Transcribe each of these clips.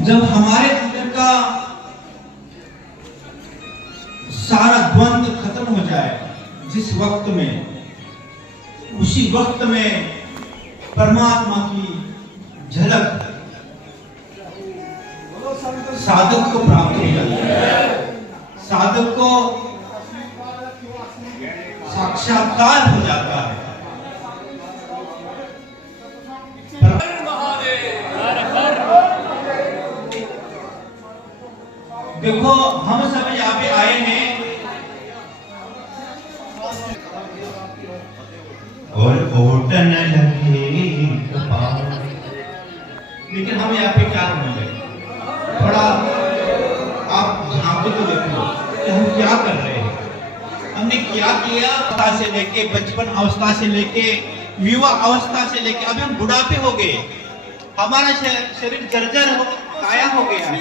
जब हमारे अंदर का सारा द्वंद्व खत्म हो जाए, जिस वक्त में, उसी वक्त में परमात्मा की झलक साधक को प्राप्त हो जाती है। साधक को साक्षात्कार हो जाता है। देखो, हम सब यहाँ पे आए हैं और ओटन लगे कपाल, लेकिन हम यहाँ पे क्या करेंगे? थोड़ा आप झांक तो देखो कि हम क्या कर रहे हैं। हमने क्या किया? अवस्था से लेके, बचपन अवस्था से लेके, युवा अवस्था से लेके अभी हम बुढ़ापे हो गए। हमारा शरीर जर्जर हो, काया हो गया है।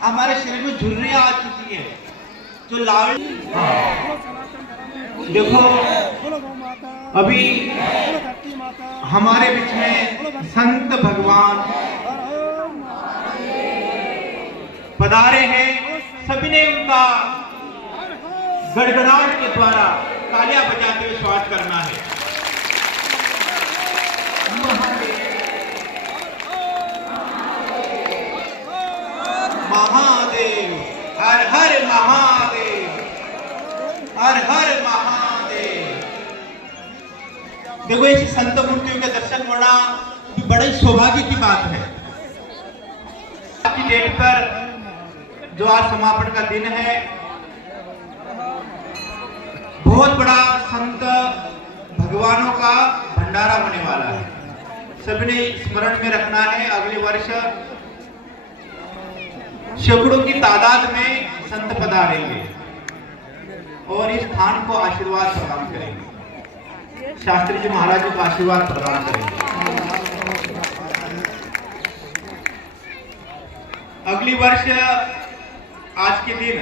हमारे शरीर में झुर्रियां आ चुकी है, जो लाल। देखो, अभी हमारे बीच में संत भगवान पधारे हैं। सभी ने उनका गड़गड़ाहट के द्वारा तालियां बजाते हुए स्वागत करना है। महादेव, हर हर महादेव, हर हर महादेव। देखो, ऐसी संत मूर्तियों के दर्शन होना बड़े सौभाग्य की बात है। आज की डेट पर जो आज समापन का दिन है, बहुत बड़ा संत भगवानों का भंडारा होने वाला है। सबने स्मरण में रखना है। अगले वर्ष सैकड़ों की तादाद में संत पधारेंगे और इस स्थान को आशीर्वाद प्रदान करेंगे। शास्त्री जी महाराज को आशीर्वाद प्रदान करेंगे। अगली वर्ष आज के दिन